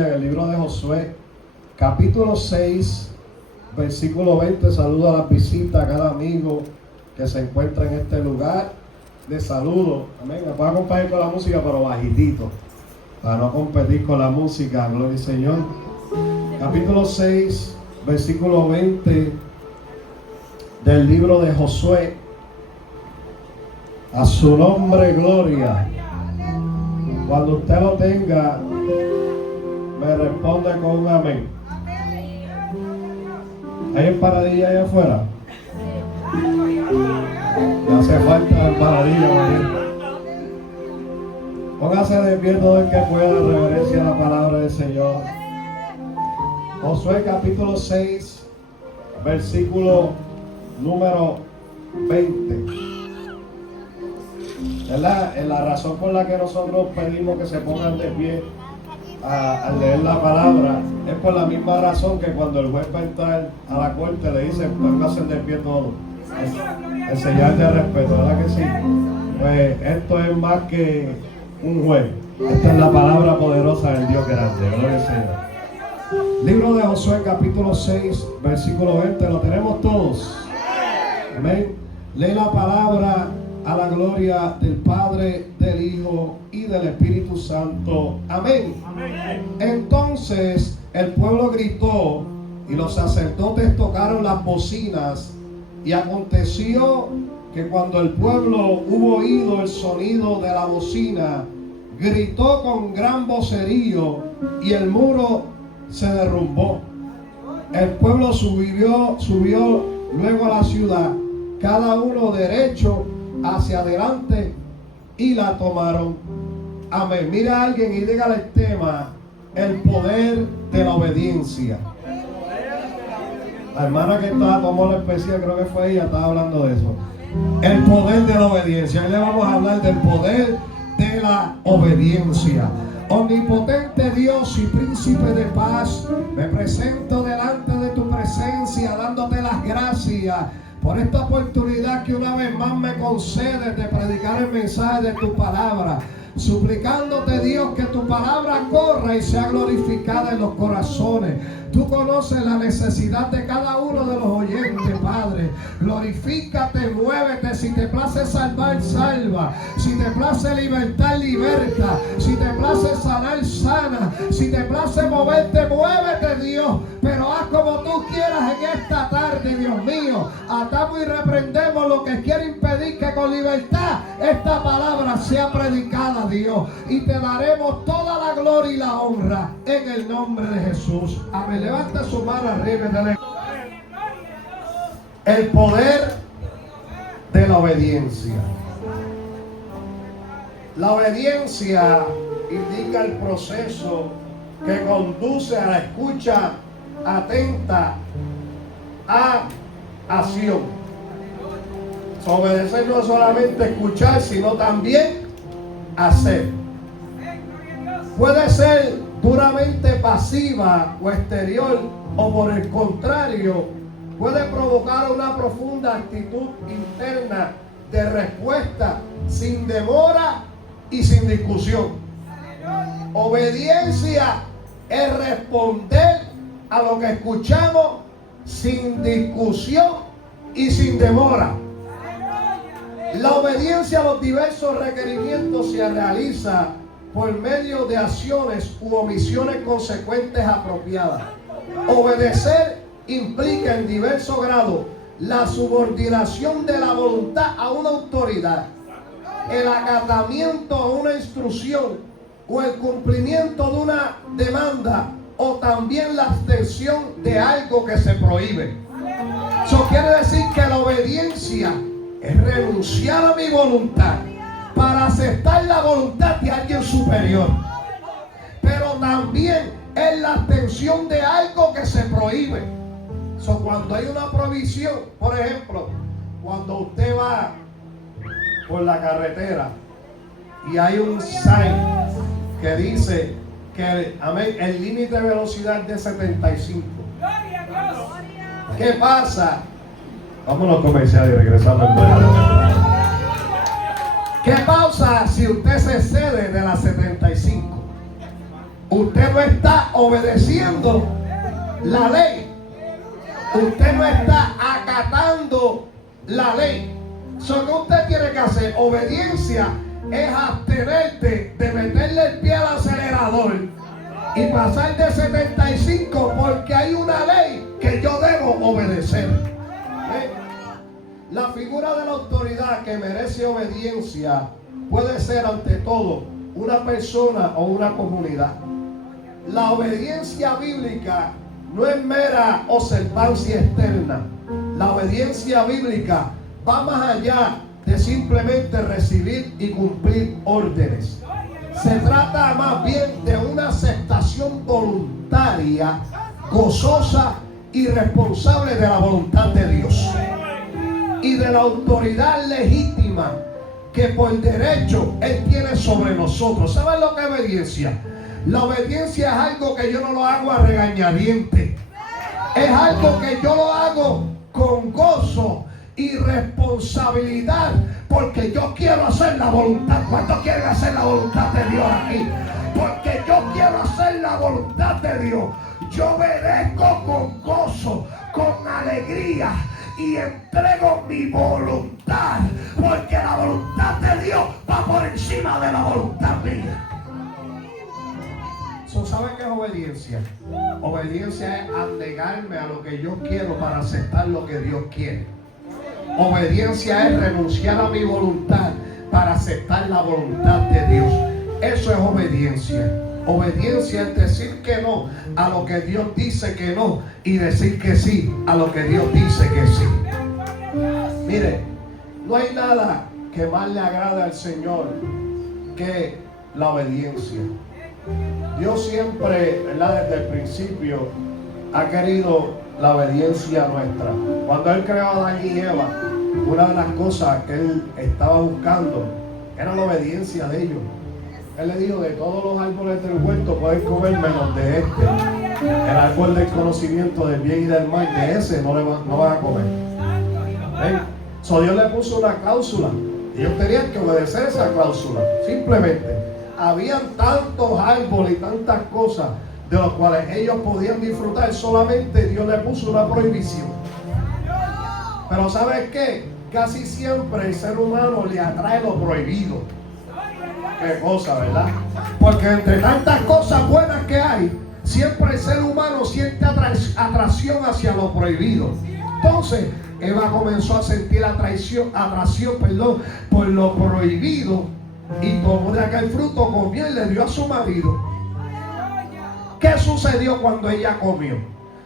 Biblia en el libro de Josué, capítulo 6, versículo 20. Saludo a las visitas, a cada amigo que se encuentra en este lugar. De saludo, amén. Me puedo acompañar con la música, pero bajitito, para no competir con la música. Gloria al Señor. Capítulo 6, versículo 20 del libro de Josué. A su nombre, gloria. Cuando usted lo tenga, me responde con un amén. ¿Hay empanadilla allá afuera? Le hace falta empanadilla, María. Póngase de pie todo el que pueda, en reverencia a la palabra del Señor. Josué capítulo 6, versículo número 20. La razón por la que nosotros pedimos que se pongan de pie al leer la palabra es por la misma razón que cuando el juez va a entrar a la corte le dicen pónganse de pie todos. El señal de respeto, ¿verdad que sí? Pues esto es más que un juez. Esta es la palabra poderosa del Dios grande. Gloria al Señor. Libro de Josué capítulo 6, versículo 20. ¿Lo tenemos todos? Amén. Lee la palabra a la gloria del Padre, del Hijo y del Espíritu Santo. Amén. Amén. Entonces el pueblo gritó y los sacerdotes tocaron las bocinas, y aconteció que cuando el pueblo hubo oído el sonido de la bocina, gritó con gran vocerío y el muro se derrumbó. El pueblo subió luego a la ciudad, cada uno derecho hacia adelante, y la tomaron. Amén. Mira a alguien y dígale el tema: el poder de la obediencia. La hermana que tomó la especial, creo que fue ella, estaba hablando de eso. El poder de la obediencia. Hoy le vamos a hablar del poder de la obediencia. Omnipotente Dios y príncipe de paz, me presento delante de tu presencia dándote las gracias por esta oportunidad que una vez más me concedes de predicar el mensaje de tu palabra, suplicándote, Dios, que tu palabra corra y sea glorificada en los corazones. Tú conoces la necesidad de cada uno de los oyentes, Padre. Glorifícate, muévete. Si te place salvar, salva. Si te place libertar, liberta. Si te place sanar, sana. Si te place moverte, muévete, Dios. Pero haz como tú quieras en esta tarde, Dios mío. Atamos y reprendemos lo que quiere impedir que con libertad esta palabra sea predicada, Dios. Y te daremos toda la gloria y la honra en el nombre de Jesús. Amén. Levanta su mano arriba y dale. El poder de la obediencia. La obediencia indica el proceso que conduce a la escucha atenta a acción. Obedecer no es solamente escuchar, sino también hacer. Puede ser duramente pasiva o exterior, o por el contrario, puede provocar una profunda actitud interna de respuesta sin demora y sin discusión. Obediencia es responder a lo que escuchamos sin discusión y sin demora. La obediencia a los diversos requerimientos se realiza por medio de acciones u omisiones consecuentes apropiadas. Obedecer implica en diverso grado la subordinación de la voluntad a una autoridad, el acatamiento a una instrucción o el cumplimiento de una demanda, o también la abstención de algo que se prohíbe. Eso quiere decir que la obediencia es renunciar a mi voluntad para aceptar la voluntad de alguien superior, pero también es la abstención de algo que se prohíbe. Cuando hay una prohibición, por ejemplo, cuando usted va por la carretera y hay un sign que dice que el límite de velocidad es de 75. ¿Qué pasa? Vámonos comerciales y regresamos en breve. ¿Qué pasa si usted se excede de las 75? Usted no está obedeciendo la ley. Usted no está acatando la ley. So, ¿qué usted tiene que hacer? Obediencia es abstenerte de meterle el pie al acelerador y pasar de 75 porque hay una ley que yo debo obedecer. La figura de la autoridad que merece obediencia puede ser ante todo una persona o una comunidad. La obediencia bíblica no es mera observancia externa. La obediencia bíblica va más allá de simplemente recibir y cumplir órdenes. Se trata más bien de una aceptación voluntaria, gozosa y responsable de la voluntad de Dios y de la autoridad legítima que por derecho Él tiene sobre nosotros. ¿Saben lo que es obediencia? La obediencia es algo que yo no lo hago a regañadientes. Es algo que yo lo hago con gozo y responsabilidad, porque yo quiero hacer la voluntad. ¿Cuántos quieren hacer la voluntad de Dios aquí? Porque yo quiero hacer la voluntad de Dios. Yo obedezco con gozo, con alegría, y entrego mi voluntad, porque la voluntad de Dios va por encima de la voluntad mía. ¿Saben qué es obediencia? Obediencia es anegarme a lo que yo quiero para aceptar lo que Dios quiere. Obediencia es renunciar a mi voluntad para aceptar la voluntad de Dios. Eso es obediencia. Obediencia es decir que no a lo que Dios dice que no y decir que sí a lo que Dios dice que sí. Mire, no hay nada que más le agrade al Señor que la obediencia. Dios siempre, ¿verdad?, desde el principio ha querido la obediencia nuestra. Cuando Él creó a Adán y Eva, una de las cosas que Él estaba buscando era la obediencia de ellos. Él le dijo: de todos los árboles del huerto pueden comer menos de este, el árbol del conocimiento del bien y del mal. De ese no van a comer. So, Dios le puso una cláusula. Ellos tenían que obedecer esa cláusula. Simplemente habían tantos árboles y tantas cosas de los cuales ellos podían disfrutar. Solamente Dios le puso una prohibición. Pero ¿sabes qué? Casi siempre el ser humano le atrae lo prohibido. Qué cosa, ¿verdad? Porque entre tantas cosas buenas que hay, siempre el ser humano siente atracción hacia lo prohibido. Entonces Eva comenzó a sentir atracción por lo prohibido, y tomó de aquel fruto, comió y le dio a su marido. ¿Qué sucedió cuando ella comió?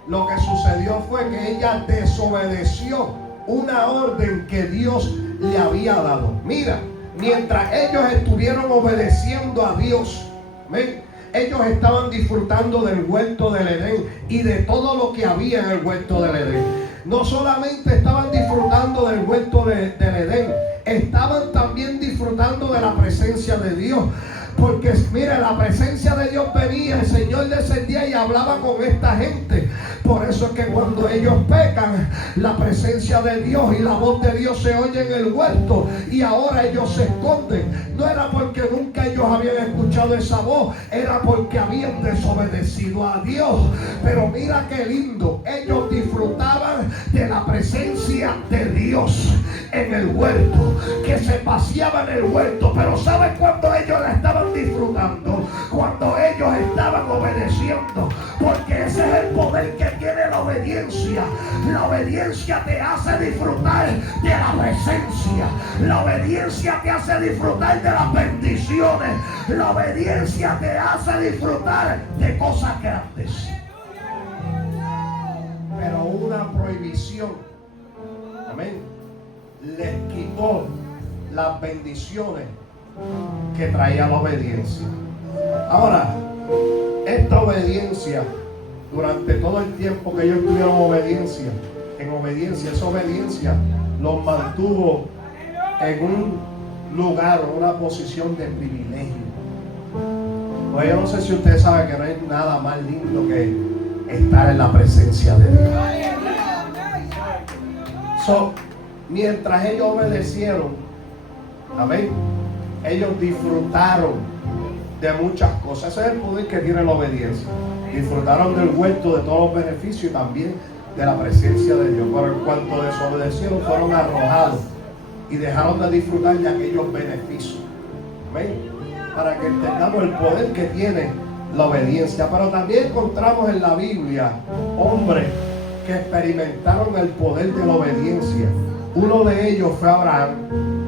Lo que sucedió fue que ella desobedeció una orden que Dios le había dado. Mira, mientras ellos estuvieron obedeciendo a Dios, ¿ven?, ellos estaban disfrutando del huerto del Edén y de todo lo que había en el huerto del Edén. No solamente estaban disfrutando del huerto del Edén, estaban también disfrutando de la presencia de Dios. Porque mira, la presencia de Dios venía, el Señor descendía y hablaba con esta gente. Por eso es que cuando ellos pecan, la presencia de Dios y la voz de Dios se oye en el huerto, y ahora ellos se esconden. No era porque nunca ellos habían escuchado esa voz, era porque habían desobedecido a Dios. Pero mira qué lindo, ellos disfrutaban de la presencia de Dios en el huerto, que se paseaba en el huerto. Pero ¿sabes cuándo ellos la estaban disfrutando? Cuando ellos estaban obedeciendo. Porque ese es el poder que tiene la obediencia. La obediencia te hace disfrutar de la presencia. La obediencia te hace disfrutar de las bendiciones. La obediencia te hace disfrutar de cosas grandes. Pero una prohibición, amén, les quitó las bendiciones que traía la obediencia. Ahora, esta obediencia, durante todo el tiempo que ellos tuvieron en obediencia, esa obediencia los mantuvo en un lugar o una posición de privilegio. Pues yo no sé si usted sabe que no hay nada más lindo que estar en la presencia de Dios. Mientras ellos obedecieron, amén, ellos disfrutaron de muchas cosas. Ese es el poder que tiene la obediencia. Disfrutaron del huerto, de todos los beneficios y también de la presencia de Dios. Pero en cuanto desobedecieron, fueron arrojados y dejaron de disfrutar de aquellos beneficios. ¿Ven? Para que entendamos el poder que tiene la obediencia. Pero también encontramos en la Biblia hombres que experimentaron el poder de la obediencia. Uno de ellos fue Abraham.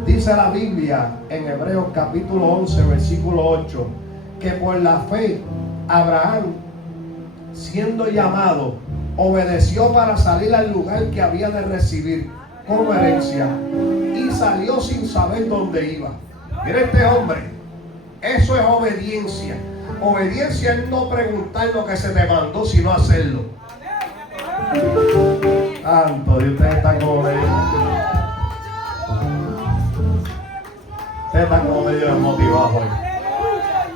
Dice la Biblia en Hebreos capítulo 11, versículo 8, que por la fe Abraham, siendo llamado, obedeció para salir al lugar que había de recibir como herencia y salió sin saber dónde iba. Mira este hombre, eso es obediencia. Obediencia es no preguntar lo que se te mandó, sino hacerlo. Santo Dios, ustedes están como medio. Ustedes están como medio desmotivados hoy.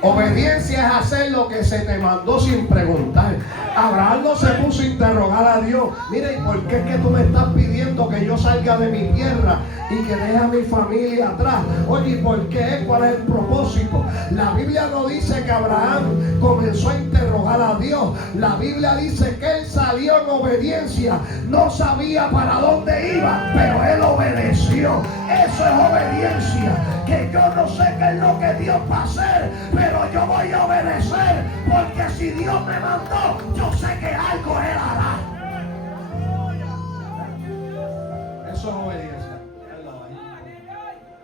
Obediencia es hacer lo que se te mandó sin preguntar. Abraham no se puso a interrogar a Dios. Mira, ¿y por qué es que tú me estás pidiendo que yo salga de mi tierra y que deje a mi familia atrás? Oye, ¿y por qué? ¿Cuál es el propósito? La Biblia no dice que Abraham comenzó a interrogar a Dios. La Biblia dice que él salió en obediencia. No sabía para dónde iba, pero él obedeció. Eso es obediencia. Que yo no sé qué es lo que Dios va a hacer, pero yo voy a obedecer, porque si Dios me mandó, yo sé que algo Él hará. Eso es obediencia.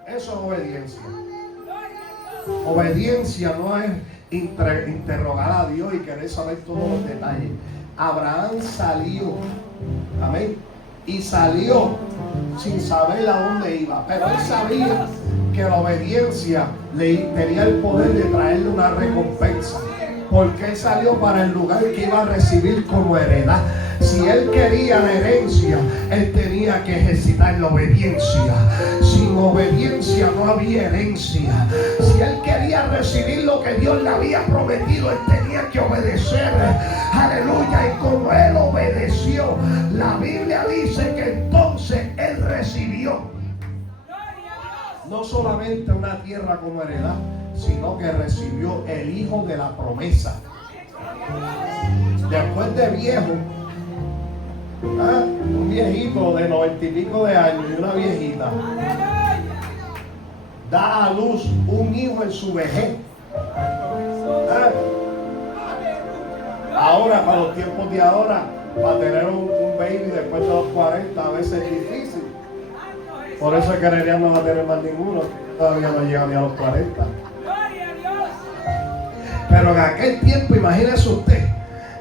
Eso es obediencia. Obediencia no es interrogar a Dios y querer saber todos los detalles. Abraham salió, amén, y salió sin saber a dónde iba, pero él sabía que la obediencia le tenía el poder de traerle una recompensa, porque él salió para el lugar que iba a recibir como heredad. Si él quería la herencia, él tenía que ejercitar la obediencia. Sin obediencia no había herencia. Si él quería recibir lo que Dios le había prometido, él tenía que obedecer. Aleluya. Y como él obedeció, la Biblia dice que entonces él recibió no solamente una tierra como heredad, sino que recibió el hijo de la promesa. Después de viejo, un viejito de 90 y pico de años y una viejita da a luz un hijo en su vejez. Ahora, para los tiempos de ahora, para tener un baby después de los 40 a veces es difícil. Por eso es que Nerea no va a tener más ninguno. Todavía no llega ni a los 40. Pero en aquel tiempo, imagínese usted,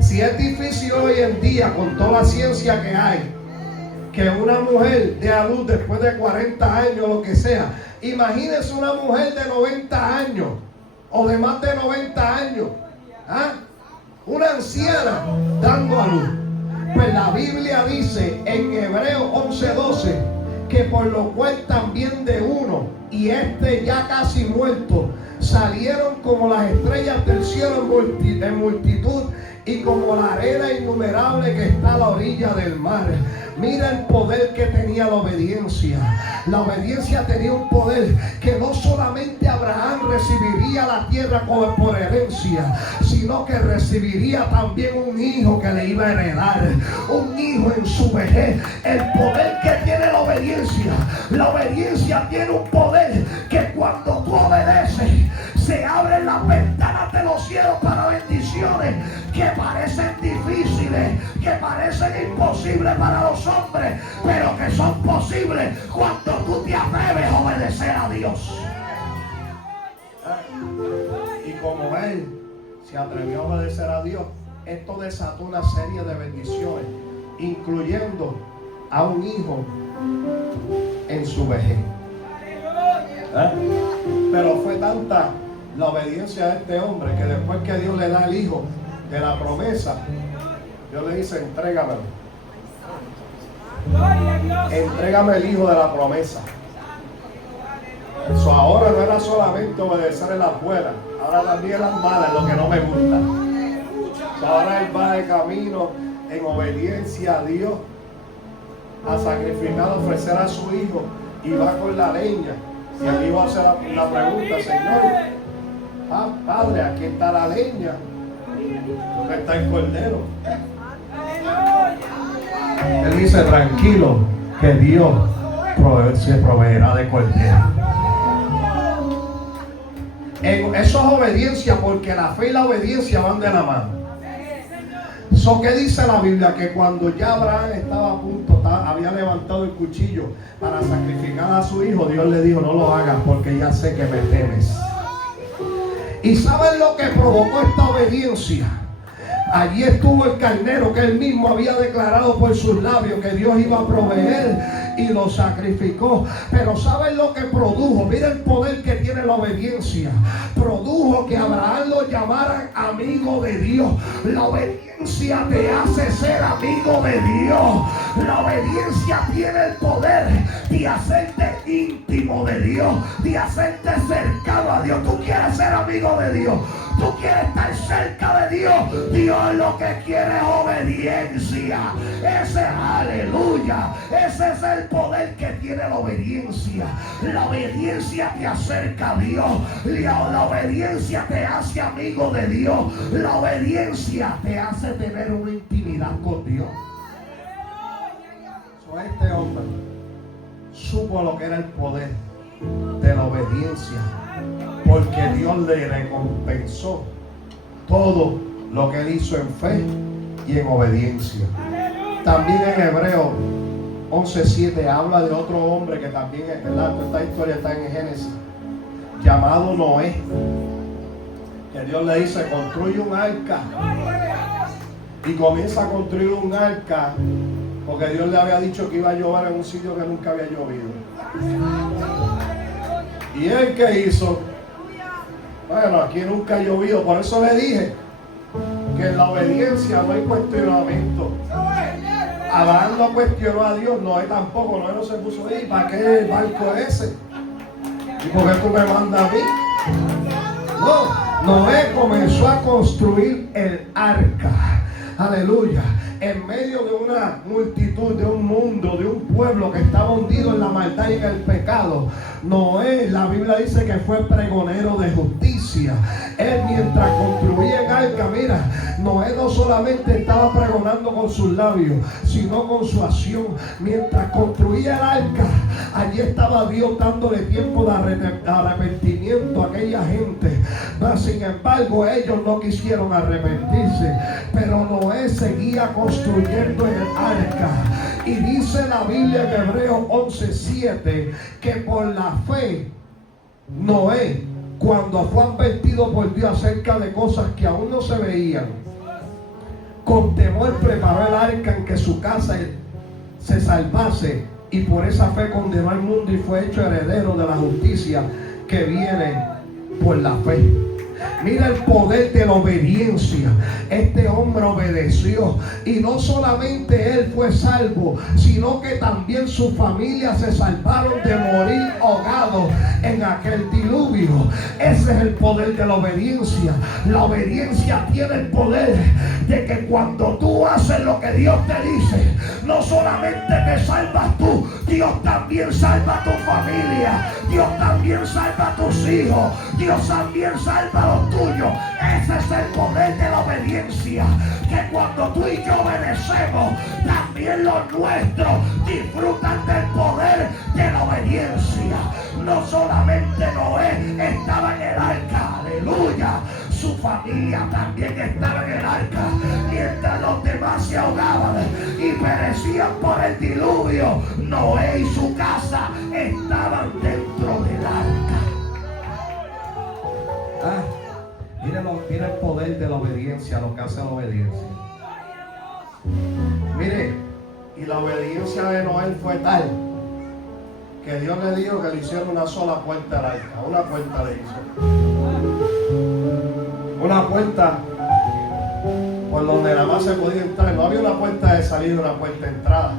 si es difícil hoy en día con toda la ciencia que hay, que una mujer dé a luz después de 40 años, lo que sea. Imagínese una mujer de 90 años o de más de 90 años, una anciana dando a luz. Pues la Biblia dice en Hebreos 11:12 que por lo cual también de uno, y ya casi muerto, salieron como las estrellas del cielo en multitud y como la arena innumerable que está a la orilla del mar. Mira el poder que tenía la obediencia. La obediencia tenía un poder que no solamente Abraham recibiría la tierra por herencia, sino que recibiría también un hijo que le iba a heredar, un hijo en su vejez. El poder que tiene la obediencia tiene un poder que cuando tú obedeces, se abren las ventanas de los cielos para bendiciones que parecen difíciles, que parecen imposibles para los hombres, pero que son posibles cuando tú te atreves a obedecer a Dios. Y como él se atrevió a obedecer a Dios, esto desató una serie de bendiciones, incluyendo a un hijo en su vejez. Pero fue tanta la obediencia de este hombre que después que Dios le da el hijo de la promesa, Dios le dice: entrégamelo. Entrégame el hijo de la promesa. Eso ahora no era solamente obedecer en las buenas, ahora también en las malas, lo que no me gusta. Ahora él va de camino en obediencia a Dios, a sacrificar, a ofrecer a su hijo, y va con la leña. Y aquí va a hacer la pregunta: Señor, Ah, Padre, aquí está la leña. ¿Dónde está el cordero? Él dice, tranquilo, que Dios se proveerá de cordero. Eso es obediencia, porque la fe y la obediencia van de la mano. ¿Qué dice la Biblia? Que cuando ya Abraham estaba a punto, había levantado el cuchillo para sacrificar a su hijo, Dios le dijo, no lo hagas porque ya sé que me temes. ¿Y saben lo que provocó esta obediencia? Allí estuvo el carnero que él mismo había declarado por sus labios que Dios iba a proveer, y lo sacrificó. Pero ¿saben lo que produjo? Mira el poder que tiene la obediencia. Produjo que Abraham lo llamaran amigo de Dios. La obediencia te hace ser amigo de Dios. La obediencia tiene el poder de hacerte íntimo de Dios, de hacerte cercano a Dios. Tú quieres ser amigo de Dios, tú quieres estar cerca de Dios. Dios lo que quiere es obediencia. Ese, aleluya, ese es el poder que tiene la obediencia. La obediencia te acerca a Dios. La obediencia te hace amigo de Dios. La obediencia te hace tener una intimidad con Dios. Este hombre supo lo que era el poder de la obediencia, porque Dios le recompensó todo lo que él hizo en fe y en obediencia. También en Hebreos 11:7 habla de otro hombre que también es verdad. Esta historia está en Génesis, llamado Noé, que Dios le dice, construye un arca, y comienza a construir un arca, porque Dios le había dicho que iba a llover en un sitio que nunca había llovido. ¿Y él qué hizo? Bueno, aquí nunca ha llovido. Por eso le dije que en la obediencia no hay cuestionamiento. Abraham no cuestionó a Dios, Noé tampoco. Noé no se puso ahí, ¿para qué el barco ese? ¿Y por qué tú me mandas a mí? No, Noé comenzó a construir el arca. Aleluya. En medio de una multitud, de un mundo, de un pueblo que estaba hundido en la maldad y en el pecado, Noé, la Biblia dice que fue pregonero de justicia. Él, mientras construía el arca, mira, Noé no solamente estaba pregonando con sus labios, sino con su acción. Mientras construía el arca, allí estaba Dios dándole tiempo de arrepentimiento a aquella gente. Mas, sin embargo, ellos no quisieron arrepentirse. Pero Noé seguía construyendo el arca. Y dice la Biblia en Hebreos 11:7 que por la fe Noé, cuando fue advertido por Dios acerca de cosas que aún no se veían, con temor preparó el arca en que su casa se salvase, y por esa fe condenó al mundo y fue hecho heredero de la justicia que viene por la fe. Mira el poder de la obediencia. Este hombre obedeció, y no solamente él fue salvo, sino que también su familia se salvaron de morir ahogados en aquel diluvio. Ese es el poder de la obediencia. La obediencia tiene el poder de que cuando tú haces lo que Dios te dice, no solamente te salvas tú, Dios también salva a tu familia, Dios también salva a tus hijos, Dios también salva a los tuyos. Ese es el poder de la obediencia, que cuando tú y yo obedecemos, también los nuestros disfrutan del poder de la obediencia. No solamente Noé estaba en el arca, aleluya, su familia también estaba en el arca, mientras los demás se ahogaban y perecían por el diluvio. Noé y su casa estaban dentro del arca. Mira el poder de la obediencia, lo que hace la obediencia. Mire, y la obediencia de Noé fue tal que Dios le dijo que le hicieron una sola puerta al arca. Una puerta le hizo. Una puerta por donde nada más se podía entrar. No había una puerta de salida y una puerta de entrada.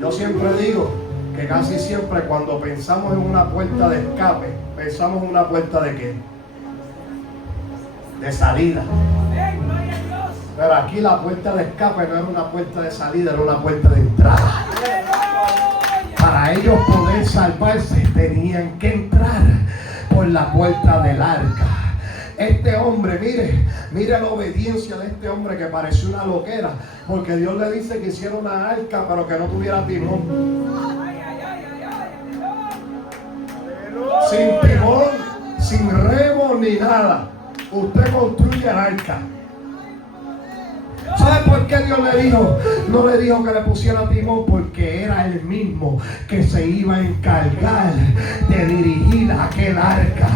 Yo siempre digo que casi siempre cuando pensamos en una puerta de escape, pensamos en una puerta de ¿qué? De salida. Pero aquí la puerta de escape no era una puerta de salida, era una puerta de entrada. Para ellos poder salvarse tenían que entrar. por la puerta del arca. Este hombre, mire la obediencia de este hombre, que pareció una loquera, porque Dios le dice que hiciera una arca pero que no tuviera timón. Sin timón, sin remo ni nada, usted construye el arca. ¿Sabe por qué Dios le dijo? No le dijo que le pusiera timón, porque era él mismo que se iba a encargar de dirigir aquel arca.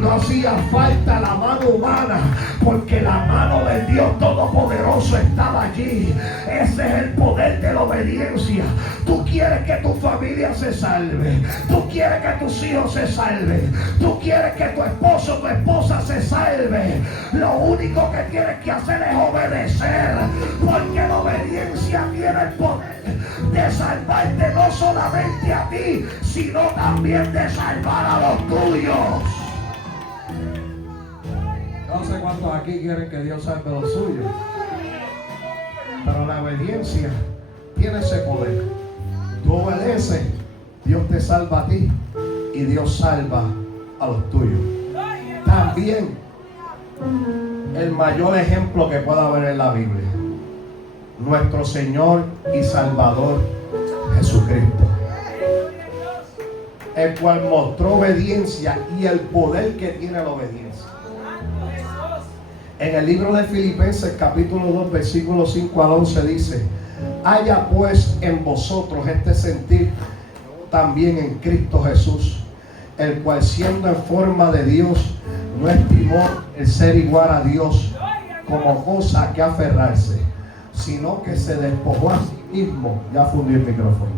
No hacía falta la mano humana, porque la mano del Dios Todopoderoso estaba allí. Ese es el poder de la obediencia. Tú quieres que tu familia se salve, tú quieres que tus hijos se salven, tú quieres que tu esposo o tu esposa se salve. Lo único que tienes que hacer es obedecer, porque la obediencia tiene el poder de salvarte no solamente a ti, sino también de salvar a los tuyos. No sé cuántos aquí quieren que Dios salve a los suyos, pero la obediencia tiene ese poder. Tú obedeces, Dios te salva a ti y Dios salva a los tuyos. También el mayor ejemplo que pueda haber en la Biblia, nuestro Señor y Salvador Jesucristo, el cual mostró obediencia y el poder que tiene la obediencia. En el libro de Filipenses capítulo 2 versículos 5 al 11 dice: haya pues en vosotros este sentir también en Cristo Jesús, el cual siendo en forma de Dios no estimó el ser igual a Dios como cosa a que aferrarse, sino que se despojó a sí mismo. Ya fundí el micrófono.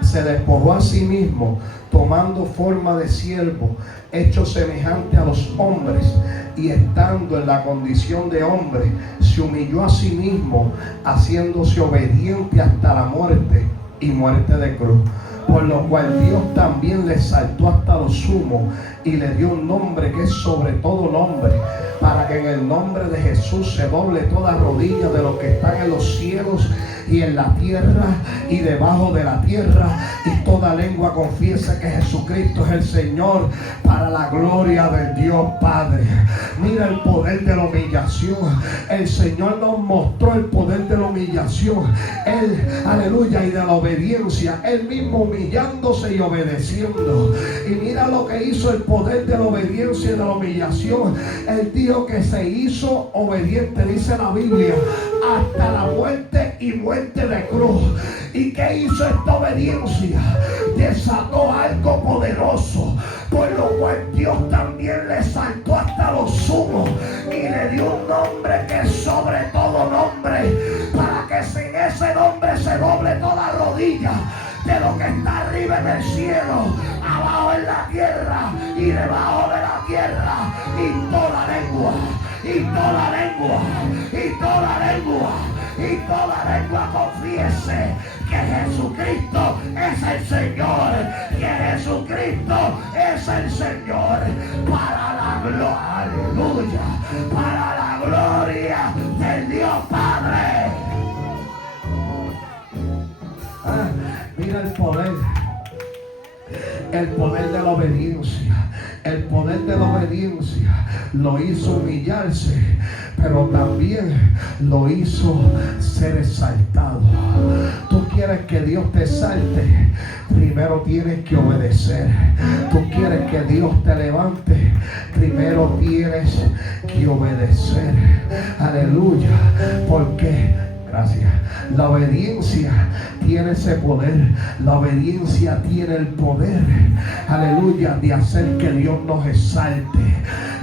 Se despojó a sí mismo, tomando forma de siervo, hecho semejante a los hombres, y estando en la condición de hombre, se humilló a sí mismo, haciéndose obediente hasta la muerte y muerte de cruz. Por lo cual Dios también le exaltó hasta lo sumo y le dio un nombre que es sobre todo nombre, para que en el nombre de Jesús se doble toda rodilla de los que están en los cielos y en la tierra y debajo de la tierra, y toda lengua confiese que Jesucristo es el Señor, para la gloria del Dios Padre. Mira el poder de la humillación. El Señor nos mostró el poder de la humillación. Él, aleluya, y de la obediencia. Él mismo humillándose y obedeciendo. Y mira lo que hizo el poder de la obediencia y de la humillación. Él dijo que se hizo obediente, dice la Biblia, hasta la muerte y muerte de cruz. ¿Y qué hizo esta obediencia? Desató algo poderoso, por lo cual Dios también le exaltó hasta lo sumo y le dio un nombre que es sobre todo nombre, para que en ese nombre se doble toda rodilla de lo que está arriba en el cielo, abajo en la tierra y debajo de la tierra, y toda lengua, y toda lengua, y toda lengua, y toda lengua confiese que Jesucristo es el Señor, que Jesucristo es el Señor, para la gloria, aleluya, para la gloria del Dios Padre. Mira el poder de la obediencia. El poder de la obediencia lo hizo humillarse, pero también lo hizo ser exaltado. Tú quieres que Dios te exalte, primero tienes que obedecer. Tú quieres que Dios te levante, primero tienes que obedecer. Aleluya, porque gracias. La obediencia tiene ese poder. La obediencia tiene el poder, aleluya, de hacer que Dios nos exalte.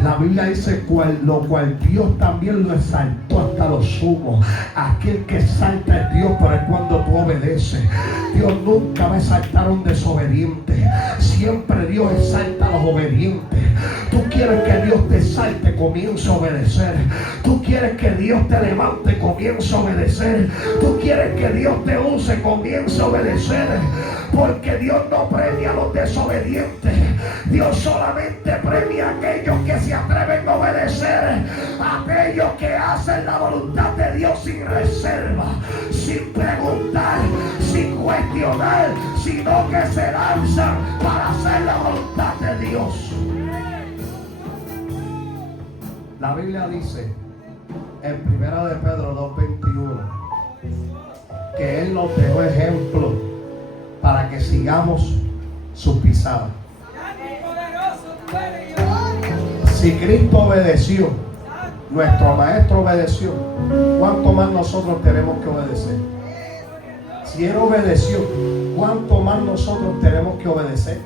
La Biblia dice lo cual Dios también lo exaltó hasta lo sumo. Aquel que exalta es Dios, pero es cuando tú obedeces. Dios nunca va a exaltar a un desobediente. Siempre Dios exalta a los obedientes. Tú quieres que Dios te exalte, comienza a obedecer. Tú quieres que Dios te levante, comienza a obedecer. Tú quieres que Dios te use, comienza a obedecer. Porque Dios no premia a los desobedientes. Dios solamente premia a aquellos que se atreven a obedecer, a aquellos que hacen la voluntad de Dios sin reserva, sin preguntar, sin cuestionar, sino que se lanzan para hacer la voluntad de Dios. La Biblia dice en 1 de Pedro 2:21 que Él nos dejó ejemplo para que sigamos sus pisadas. Si Cristo obedeció, nuestro Maestro obedeció, ¿cuánto más nosotros tenemos que obedecer? Si Él obedeció, ¿cuánto más nosotros tenemos que obedecer?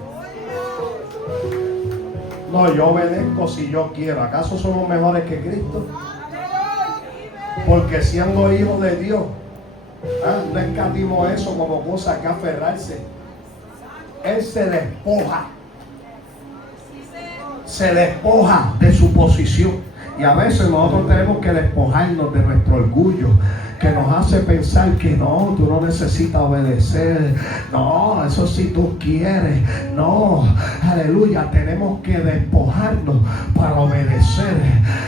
No, yo obedezco si yo quiero. ¿Acaso somos mejores que Cristo? Porque siendo hijos de Dios, no escatimó eso como cosa que aferrarse. Él se despoja de su posición. Y a veces nosotros tenemos que despojarnos de nuestro orgullo, que nos hace pensar que no, tú no necesitas obedecer. No, eso si tú quieres. No, aleluya, tenemos que despojarnos para obedecer.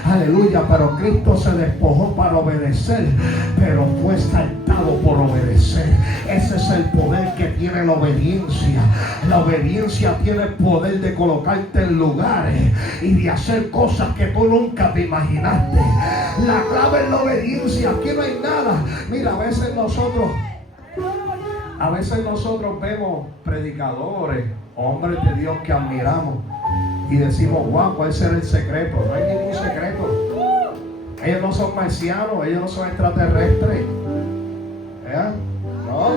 Aleluya, pero Cristo se despojó para obedecer, pero fue exaltado por obedecer. Ese es el poder que tiene la obediencia. La obediencia tiene el poder de colocarte en lugares y de hacer cosas que tú nunca te imaginaste. La clave es la obediencia. Aquí no hay nada. Mira, a veces nosotros vemos predicadores, hombres de Dios que admiramos y decimos, wow, ¿cuál será el secreto? No hay ningún secreto. Ellos no son marcianos, ellos no son extraterrestres. No,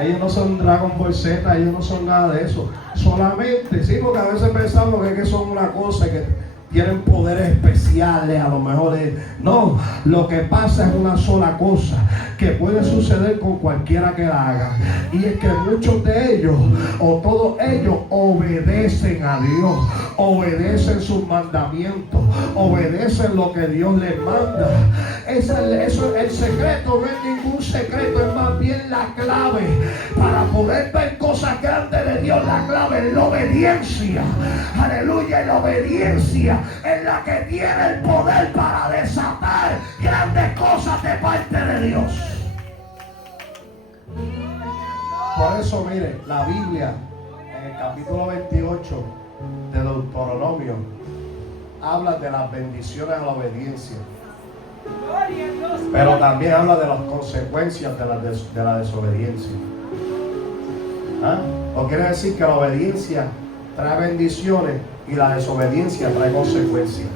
ellos no son Dragon Ball Z, ellos no son nada de eso. Solamente, sí, porque a veces pensamos que son una cosa que tienen poderes especiales, a lo mejor no, lo que pasa es una sola cosa que puede suceder con cualquiera que la haga, y es que muchos de ellos o todos ellos obedecen a Dios, obedecen sus mandamientos, obedecen lo que Dios les manda. El secreto no es ningún secreto, es más bien la clave para poder ver cosas grandes de Dios. La clave es la obediencia. Aleluya, y la obediencia es la que tiene el poder para desatar grandes cosas de parte de Dios. Por eso, mire, la Biblia en el capítulo 28 de Deuteronomio habla de las bendiciones a la obediencia, pero también habla de las consecuencias de la desobediencia. ¿O quiere decir que la obediencia trae bendiciones y la desobediencia trae consecuencias?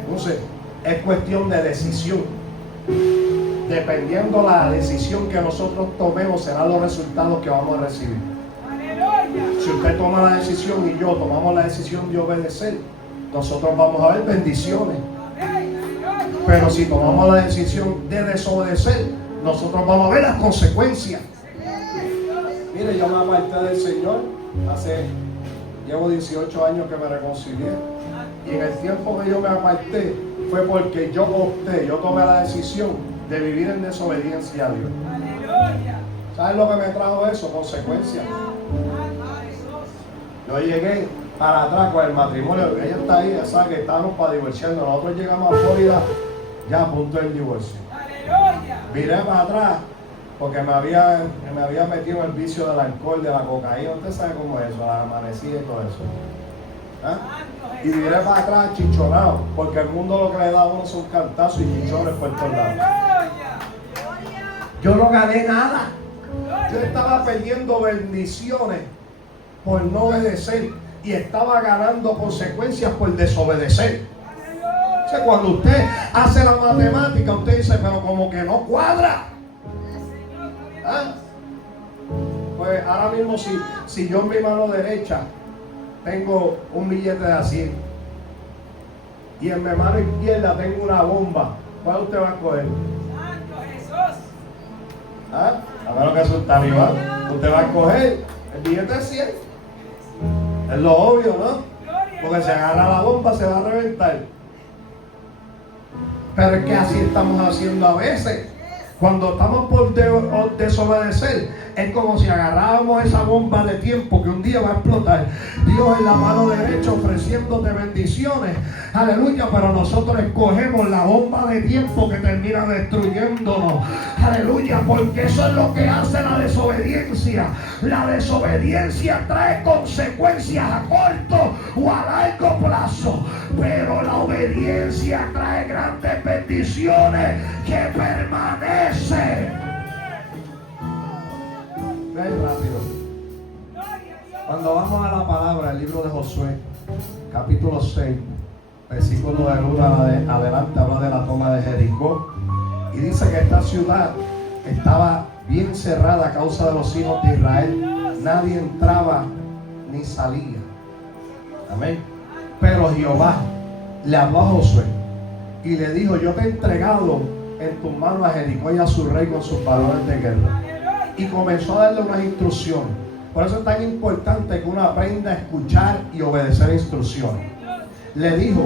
Entonces, es cuestión de decisión. Dependiendo la decisión que nosotros tomemos, serán los resultados que vamos a recibir. Si usted toma la decisión y yo tomamos la decisión de obedecer, nosotros vamos a ver bendiciones. Pero si tomamos la decisión de desobedecer, nosotros vamos a ver las consecuencias. Mire, yo me aparté del Señor llevo 18 años que me reconcilié, y en el tiempo que yo me aparté fue porque yo tomé la decisión de vivir en desobediencia a Dios. ¿Sabes lo que me trajo eso? Consecuencias. Yo llegué para atrás con el matrimonio, ella está ahí, ya sabe que estábamos para divorciarnos. Nosotros llegamos a Florida ya a punto del divorcio. Viré para atrás porque me había metido en el vicio del alcohol, de la cocaína. Usted sabe cómo es eso, la amanecida y todo eso. Y viré para atrás chichonado, porque el mundo lo que le da a uno son cantazos y chichones por todos lados. Yo no gané nada. Yo estaba perdiendo bendiciones por no obedecer, y estaba ganando consecuencias por desobedecer. O sea, cuando usted hace la matemática, usted dice, pero como que no cuadra. Pues ahora mismo si yo en mi mano derecha tengo un billete de 100 y en mi mano izquierda tengo una bomba, ¿cuál usted va a coger? A menos que es un talibán, usted va a coger el billete de 100. Es lo obvio, ¿no? Porque si agarra la bomba se va a reventar. Pero es que así estamos haciendo a veces. Cuando estamos por desobedecer, es como si agarrábamos esa bomba de tiempo que un día va a explotar. Dios en la mano derecha ofreciéndote bendiciones, aleluya, pero nosotros escogemos la bomba de tiempo que termina destruyéndonos, aleluya, porque eso es lo que hace la desobediencia. La desobediencia trae consecuencias a corto o a largo plazo, pero la obediencia trae grandes bendiciones que permanecen. Ven rápido. Cuando vamos a la palabra, el libro de Josué, capítulo 6, versículo del 1 adelante, habla de la toma de Jericó. Y dice que esta ciudad estaba bien cerrada a causa de los hijos de Israel. Nadie entraba ni salía. Amén. Pero Jehová le habló a Josué y le dijo: yo te he entregado en tus manos a Jericó y a su rey con sus varones de guerra. Y comenzó a darle unas instrucciones. Por eso es tan importante que uno aprenda a escuchar y obedecer instrucciones. Le dijo: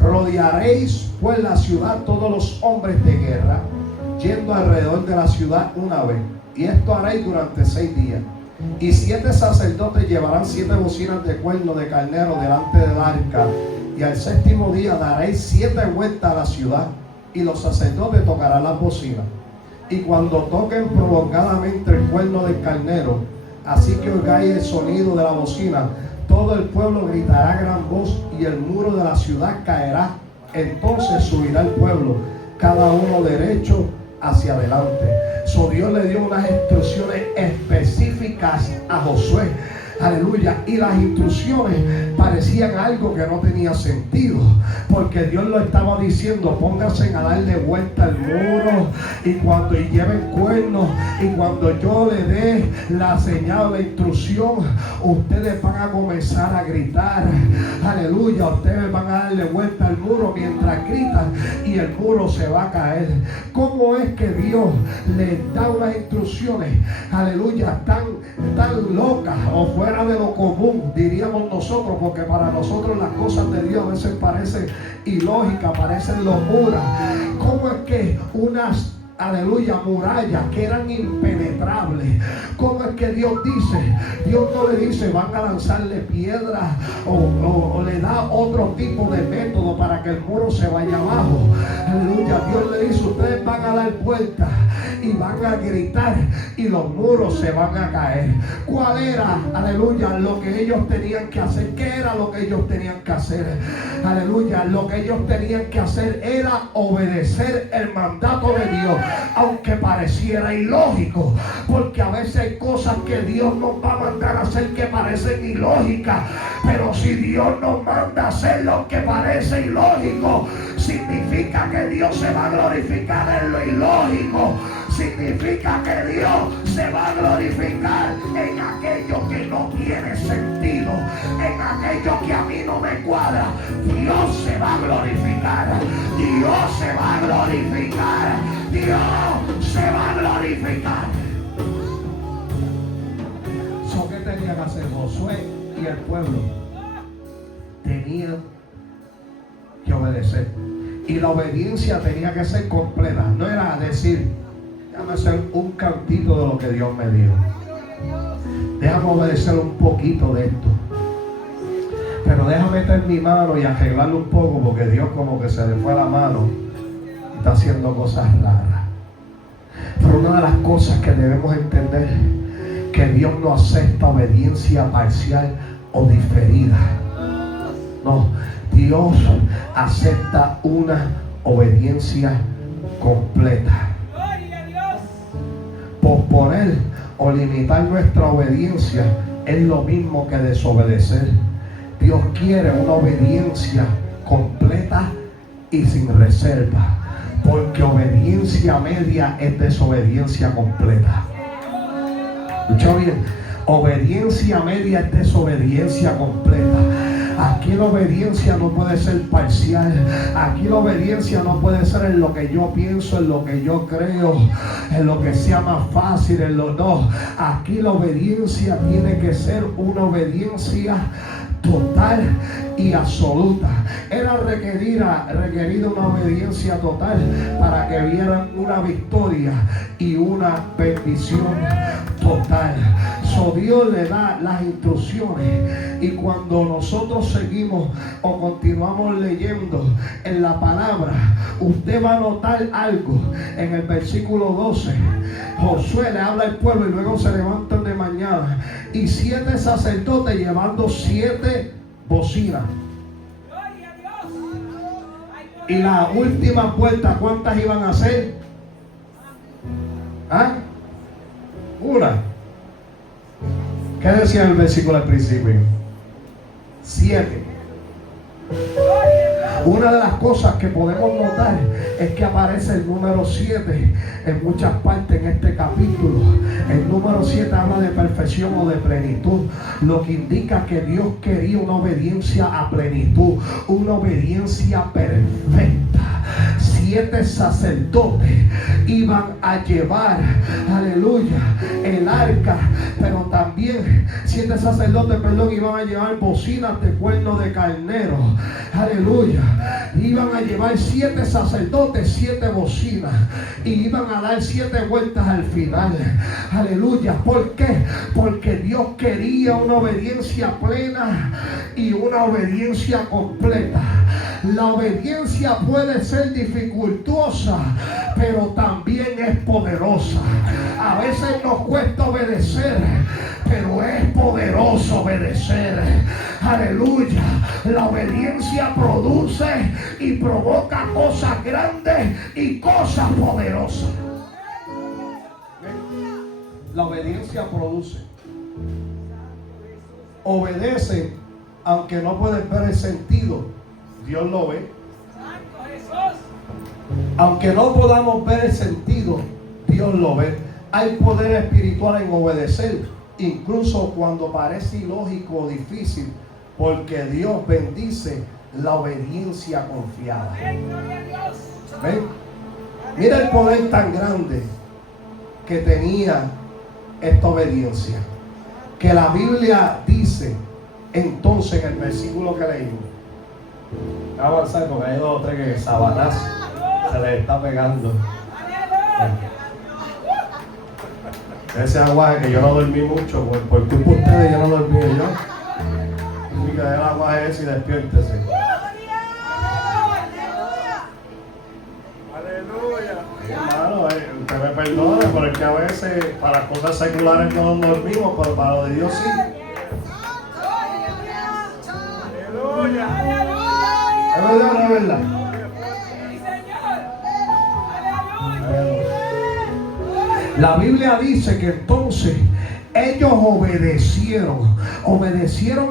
rodearéis pues la ciudad todos los hombres de guerra, yendo alrededor de la ciudad una vez, y esto haréis durante 6 días. Y 7 sacerdotes llevarán 7 bocinas de cuerno de carnero delante del arca, y al 7º día daréis 7 vueltas a la ciudad, y los sacerdotes tocarán las bocinas. Y cuando toquen prolongadamente el cuerno del carnero, así que oigáis el sonido de la bocina, todo el pueblo gritará a gran voz y el muro de la ciudad caerá. Entonces subirá el pueblo, cada uno derecho hacia adelante. So Dios le dio unas instrucciones específicas a Josué. Aleluya. Y las instrucciones parecían algo que no tenía sentido, porque Dios lo estaba diciendo: pónganse a darle vuelta al muro, y cuando lleven cuernos, y cuando yo le dé la señal, la instrucción, ustedes van a comenzar a gritar. Aleluya. Ustedes van a darle vuelta al muro mientras gritan, y el muro se va a caer. ¿Cómo es que Dios les da unas instrucciones, aleluya, tan locas o fuera de lo común, diríamos nosotros, porque para nosotros las cosas de Dios a veces parecen ilógicas, parecen locuras? ¿Cómo es que unas, aleluya, murallas que eran impenetrables, cómo es que Dios no le dice van a lanzarle piedras o le da otro tipo de método para que el muro se vaya abajo? Aleluya. Dios le dice: ustedes van a dar vueltas y van a gritar y los muros se van a caer. ¿Cuál era, aleluya, lo que ellos tenían que hacer? ¿Qué era lo que ellos tenían que hacer? Aleluya. Lo que ellos tenían que hacer era obedecer el mandato de Dios, aunque pareciera ilógico, porque a veces hay cosas que Dios nos va a mandar a hacer que parecen ilógicas, pero si Dios nos manda a hacer lo que parece ilógico, significa que Dios se va a glorificar en lo ilógico. Significa que Dios se va a glorificar en aquello que no tiene sentido, en aquello que a mí no me cuadra. Dios se va a glorificar. Dios se va a glorificar. Dios se va a glorificar. ¿So qué tenía que hacer Josué y el pueblo? Tenían que obedecer. Y la obediencia tenía que ser completa. No era decir: déjame hacer un cantito de lo que Dios me dio, déjame obedecer un poquito de esto, pero déjame meter mi mano y arreglarlo un poco, porque Dios como que se le fue la mano y está haciendo cosas raras. Pero una de las cosas que debemos entender, que Dios no acepta obediencia parcial o diferida. No, Dios acepta una obediencia completa. Posponer o limitar nuestra obediencia es lo mismo que desobedecer. Dios quiere una obediencia completa y sin reserva, porque obediencia media es desobediencia completa. ¿Escuchó bien? Obediencia media es desobediencia completa. Aquí la obediencia no puede ser parcial. Aquí la obediencia no puede ser en lo que yo pienso, en lo que yo creo, en lo que sea más fácil, en lo no. Aquí la obediencia tiene que ser una obediencia total y absoluta. Era requerida una obediencia total para que vieran una victoria y una bendición total. So Dios le da las instrucciones, y cuando nosotros seguimos o continuamos leyendo en la palabra, usted va a notar algo. En el versículo 12, Josué le habla al pueblo y luego se levantan de mañana, y 7 sacerdotes llevando 7 bocinas. Y la última puerta, ¿cuántas iban a hacer? ¿Ah? Una. ¿Qué decía el versículo al principio? 7. Una de las cosas que podemos notar es que aparece el número 7 en muchas partes en este capítulo. El número 7 habla de perfección o de plenitud, lo que indica que Dios quería una obediencia a plenitud, una obediencia perfecta. 7 sacerdotes iban a llevar, aleluya, el arca, pero también 7 sacerdotes, iban a llevar bocinas de cuerno de carnero, aleluya. Iban a llevar 7 sacerdotes, 7 bocinas, y iban a dar 7 vueltas al final, aleluya. ¿Por qué? Porque Dios quería una obediencia plena y una obediencia completa. La obediencia puede ser dificultosa, pero también es poderosa. A veces nos cuesta obedecer, pero es poderoso obedecer. Aleluya. La obediencia produce y provoca cosas grandes y cosas poderosas. La obediencia produce. Obedece aunque no puedes ver el sentido. Dios lo ve. Aunque no podamos ver el sentido, Dios lo ve. Hay poder espiritual en obedecer, incluso cuando parece ilógico o difícil, porque Dios bendice la obediencia confiada. ¿Ven? Mira el poder tan grande que tenía esta obediencia, que la Biblia dice entonces en el versículo que leímos. Voy a avanzar porque hay 2 o 3 que Sabanás se les está pegando. Ese aguaje que yo no dormí mucho, por culpa de ustedes yo no dormí yo. Y que el aguaje ese y despiértese. Aleluya. Hermano, usted me perdone, pero es que a veces para cosas seculares no dormimos, pero para lo de Dios sí. Aleluya. ¿Es verdad o no es verdad? La Biblia dice que entonces ellos obedecieron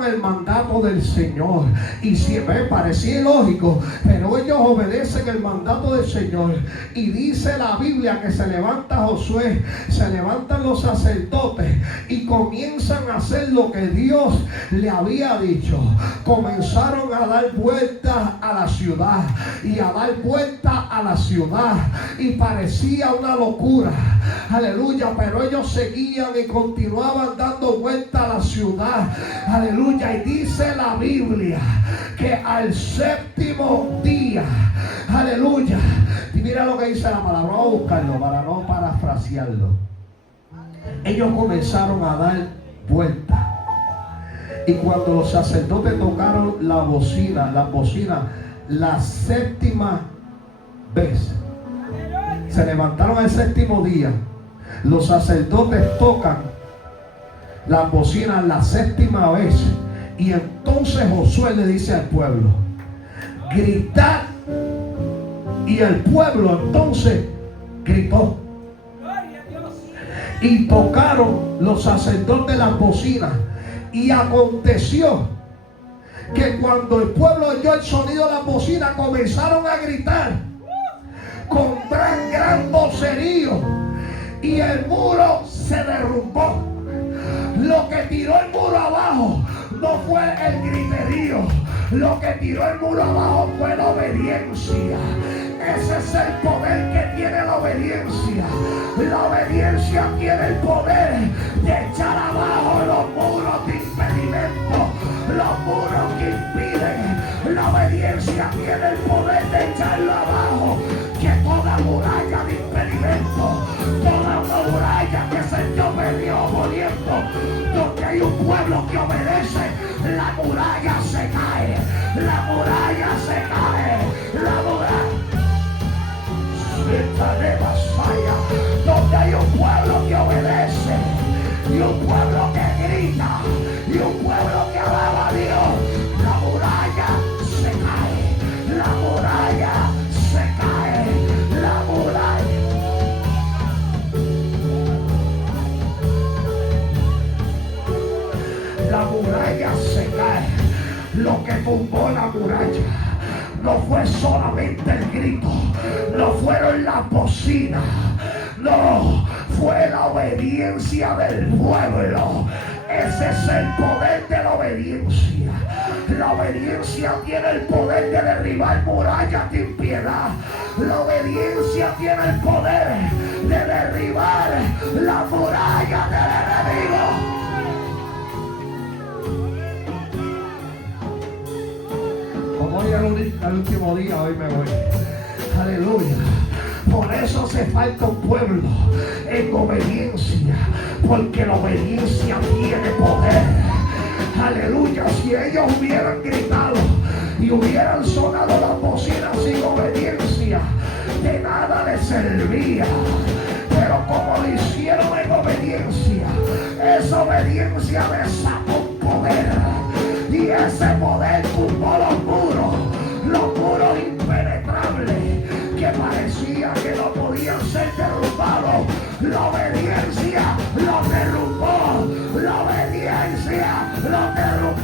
el mandato del Señor. Y si me parecía ilógico, pero ellos obedecen el mandato del Señor. Y dice la Biblia que se levanta Josué, se levantan los sacerdotes y comienzan a hacer lo que Dios le había dicho. Comenzaron a dar vueltas a la ciudad y a dar vueltas a la ciudad, y parecía una locura, aleluya, pero ellos seguían y continuaban dando vueltas a la ciudad, aleluya. Y dice la Biblia que al 7º día, aleluya, y mira lo que dice la palabra, vamos a buscarlo para no parafrasearlo. Ellos comenzaron a dar vueltas, y cuando los sacerdotes tocaron la bocina, la 7ª vez, se levantaron el 7º día. Los sacerdotes tocan las bocinas la 7ª vez, y entonces Josué le dice al pueblo: gritad. Y el pueblo entonces gritó, y tocaron los sacerdotes las bocinas. Y aconteció que cuando el pueblo oyó el sonido de las bocinas, comenzaron a gritar con gran vocerío, y el muro se derrumbó. Lo que tiró el muro abajo no fue el griterío, lo que tiró el muro abajo fue la obediencia. Ese es el poder que tiene la obediencia. La obediencia tiene el poder de echar abajo los muros de impedimento, los muros que impiden la obediencia tiene el poder de echarlo abajo. Que toda muralla de impedimento, toda una muralla que se te venido poniendo, donde hay un pueblo que obedece, la muralla se cae, la muralla se cae, la muralla se de vasalla, donde hay un pueblo que obedece, y un pueblo que grita, y un pueblo que alaba a Dios, la muralla se cae, la muralla se cae, la muralla. La muralla se cae. Lo que tumbó la muralla no fue solamente el grito, no fueron las bocinas, no, fue la obediencia del pueblo. Ese es el poder de la obediencia. La obediencia tiene el poder de derribar murallas de impiedad. La obediencia tiene el poder de derribar la muralla del enemigo. Como hoy es el último día, hoy me voy. Aleluya. Por eso hace falta un pueblo en obediencia, porque la obediencia tiene poder. Aleluya. Si ellos hubieran gritado y hubieran sonado las bocinas sin obediencia, de nada les servía. Pero como lo hicieron en obediencia, esa obediencia desató un poder. Y ese poder tumbó los muros impenetrables que parecía que no podían ser derrumbados. La obediencia los derrumbó, la obediencia los derrumbó.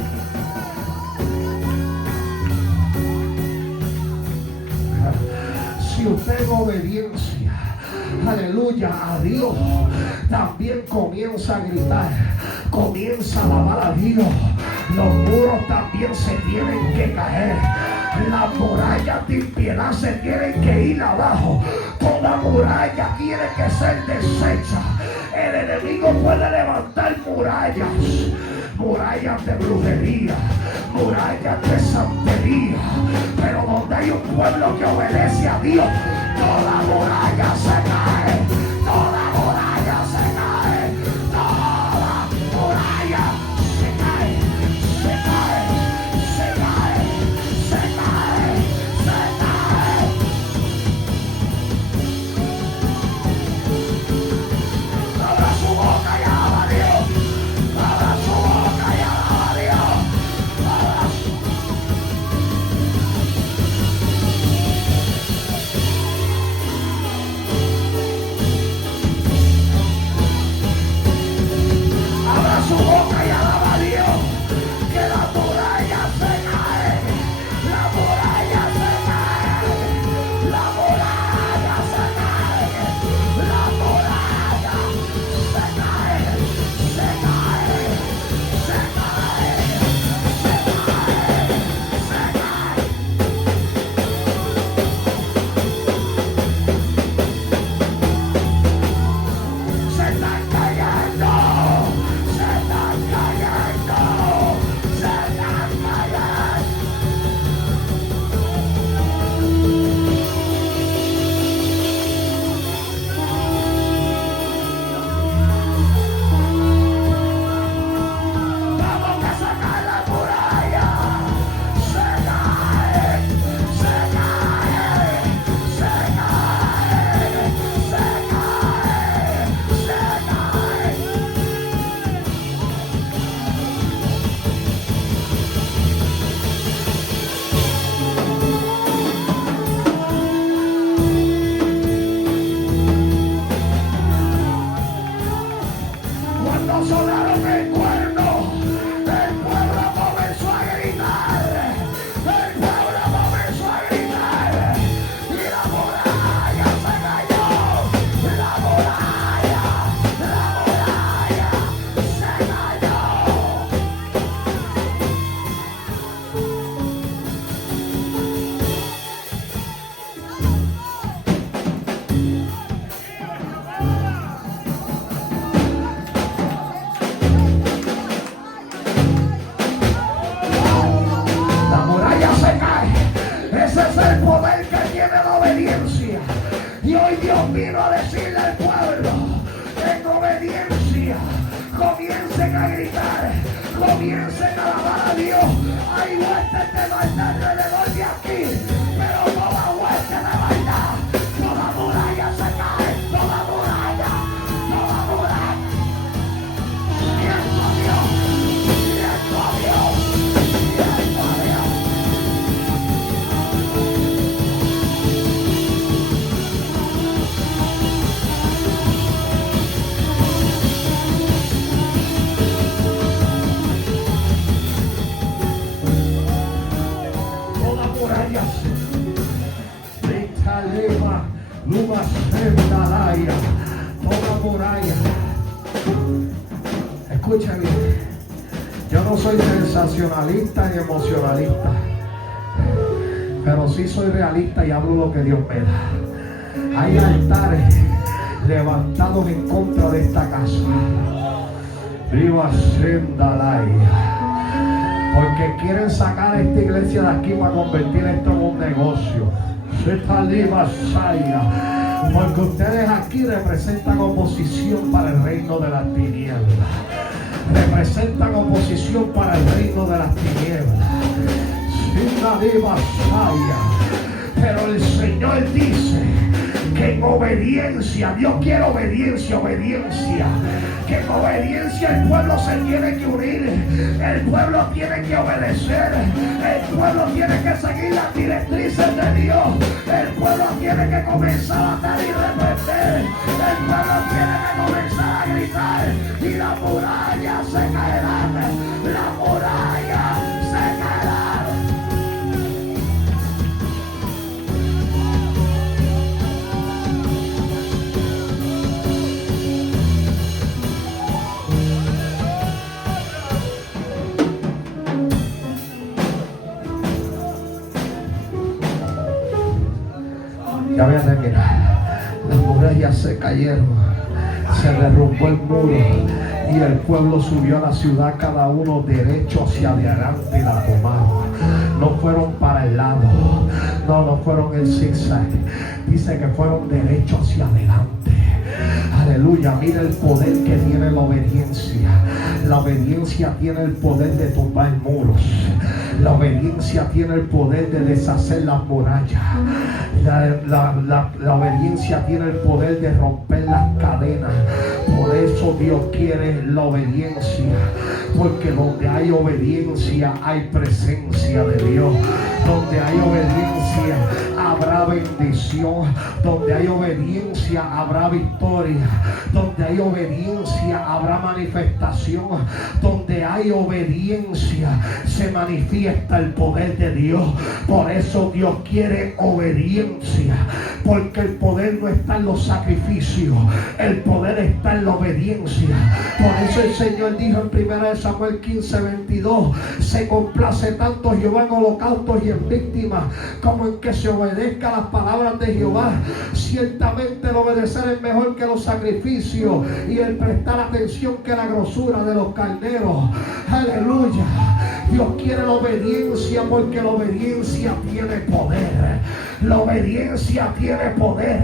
Si usted en obediencia, aleluya, a Dios, también comienza a gritar, comienza a alabar a Dios, los muros también se tienen que caer. Las murallas de impiedad se tienen que ir abajo. Toda muralla tiene que ser deshecha. El enemigo puede levantar murallas, murallas de brujería, murallas de santería, pero donde hay un pueblo que obedece a Dios, toda muralla se cae, toda muralla se cae, toda muralla se cae, se cae, se cae, se cae, se cae. Abra su boca y alaba a Dios, abra su boca y alaba a Dios, abra su... Y hoy Dios vino a decirle al pueblo, en obediencia, comiencen a gritar, comiencen a alabar a Dios. Hay huestes de maldad alrededor de aquí, pero toda hueste de maldad, toda muralla se cae, toda muralla, toda muralla. Viento a Dios, viento a Dios, viento a Dios. Toda muralla Vitalema, Luma Semdalaya, toda muralla. Escucha bien, yo no soy sensacionalista ni emocionalista, pero sí soy realista y hablo lo que Dios me da. Hay altares levantados en contra de esta casa. Viva Semdalaya. Porque quieren sacar a esta iglesia de aquí para convertir esto en un negocio. Porque ustedes aquí representan oposición para el reino de las tinieblas. Representan oposición para el reino de las tinieblas. Pero el Señor dice que en obediencia, Dios quiere obediencia, obediencia. Que en obediencia el pueblo se tiene que unir, el pueblo tiene que obedecer, el pueblo tiene que seguir las directrices de Dios, el pueblo tiene que comenzar a atar y reprender, el pueblo tiene que comenzar a gritar y la muralla se caerá, la muralla se caerá. Ya voy a terminar. Las murallas se cayeron, se derrumbó el muro y el pueblo subió a la ciudad, cada uno derecho hacia adelante, y la tomaron. No fueron para el lado, no fueron el zigzag. Dice que fueron derecho hacia adelante. Aleluya, mira el poder que tiene la obediencia. La obediencia tiene el poder de tumbar muros. La obediencia tiene el poder de deshacer las murallas. La obediencia tiene el poder de romper las cadenas. Por eso Dios quiere la obediencia. Porque donde hay obediencia hay presencia de Dios. Donde hay obediencia habrá bendición. Donde hay obediencia habrá victoria. Donde hay obediencia habrá manifestación. Donde hay obediencia se manifiesta el poder de Dios. Por eso Dios quiere obediencia. Porque el poder no está en los sacrificios. El poder está en la obediencia. Por eso el Señor dijo en 1 Samuel 15:22: se complace tanto Jehová en holocaustos y en víctimas como en que se obedezca las palabras de Jehová. Ciertamente el obedecer es mejor que los sacrificios y el prestar atención que la grosura de los carneros. Aleluya. Dios quiere la obediencia porque la obediencia tiene poder. La obediencia tiene poder.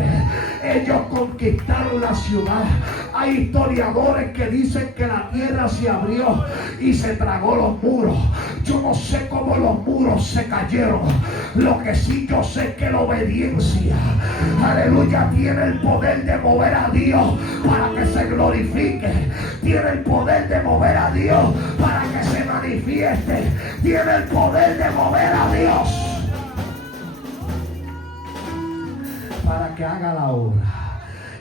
Ellos conquistaron la ciudad. Hay historiadores que dicen que la tierra se abrió y se tragó los muros. Yo no sé cómo los muros se cayeron. Lo que sí yo sé es que la obediencia, aleluya, tiene el poder de mover a Dios para que se glorifique. Tiene el poder de mover a Dios para que se manifieste. Tiene el poder de mover a Dios para que haga la obra.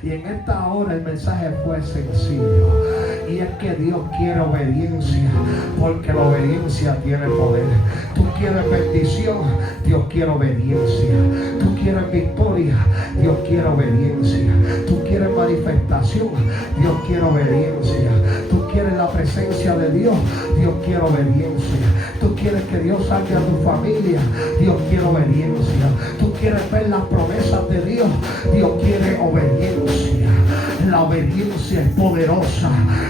Y en esta hora el mensaje fue sencillo, y es que Dios quiere obediencia, porque la obediencia tiene poder. Tú quieres bendición, Dios quiere obediencia. Tú quieres victoria, Dios quiere obediencia. Tú quieres manifestación, Dios quiere obediencia. Tú quieres la presencia de Dios, Dios quiere obediencia. Tú quieres que Dios salve a tu familia, Dios quiere obediencia. Tú quieres ver las promesas de Dios, Dios quiere obediencia. La obediencia es poderosa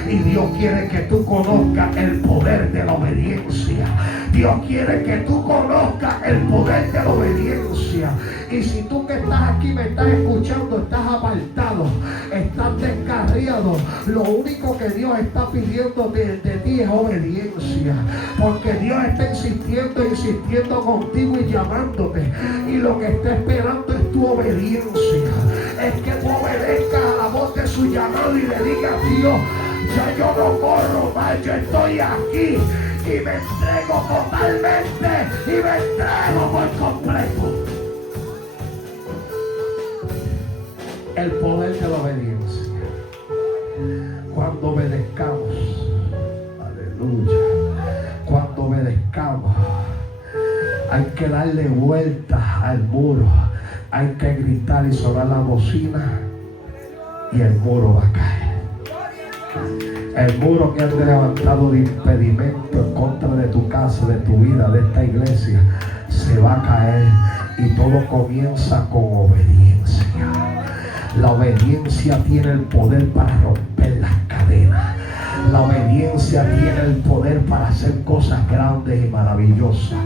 y Dios quiere que tú conozcas el poder de la obediencia. Dios quiere que tú conozcas el poder de la obediencia. Y si tú que estás aquí me estás escuchando, amado, lo único que Dios está pidiendo de ti es obediencia, porque Dios está insistiendo contigo y llamándote, y lo que está esperando es tu obediencia, es que tú obedezcas a la voz de su llamado y le digas: Dios, ya yo no corro más, yo estoy aquí y me entrego totalmente y me entrego por completo. El poder de la obediencia. Cuando obedezcamos, aleluya, cuando obedezcamos, hay que darle vuelta al muro, hay que gritar y sonar la bocina, y el muro va a caer. El muro que has levantado de impedimento en contra de tu casa, de tu vida, de esta iglesia, se va a caer, y todo comienza con obediencia. La obediencia tiene el poder para romper las cadenas. La obediencia tiene el poder para hacer cosas grandes y maravillosas.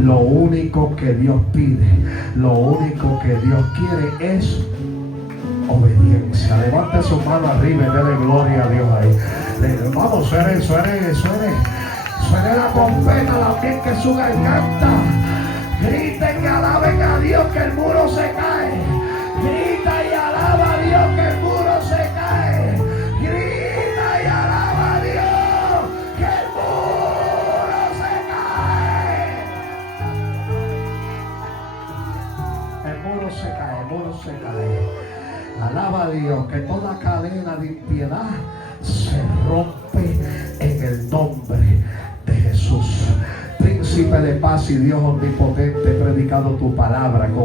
Lo único que Dios pide, lo único que Dios quiere es obediencia. Levante su mano arriba y dele gloria a Dios ahí. Vamos, suene la trompeta, la piel que su garganta. Griten y alaben a Dios que el muro se cae. Grita y alaba a Dios que el muro se cae. Grita y alaba a Dios que el muro se cae. El muro se cae, el muro se cae. Alaba a Dios que toda cadena de impiedad se rompe en el nombre de Jesús. Príncipe de paz y Dios omnipotente, he predicado tu palabra con